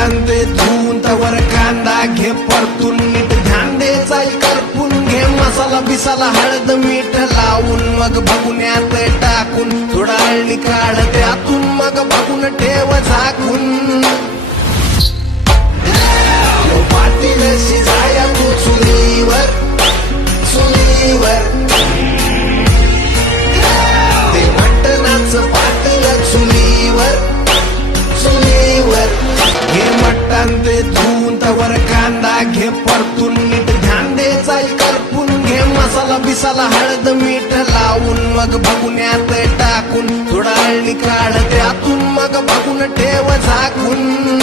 मटण ते धुवून तवर कांदा घे परतून नीट ध्यान दे जाई करपून घे मसाला बिसाला हळद मीठ लावून मग भगुन्यात टाकून थोडा अळणी काढ त्यातून मग भगून ठेव झाकून पाटील शिजाया तू चुलीवर चुलीवर ते मटणाचं पाटील चुलीवर चुलीवर घे मटण ते धुवून तवर कांदा घे परतून नीट ध्यान दे जाई करपून घे मसाला बिसाला हळद मीठ लावून मग भगुन्यात टाकून थोडा अळणी काढ त्यातून मग भगून ठेव झाकून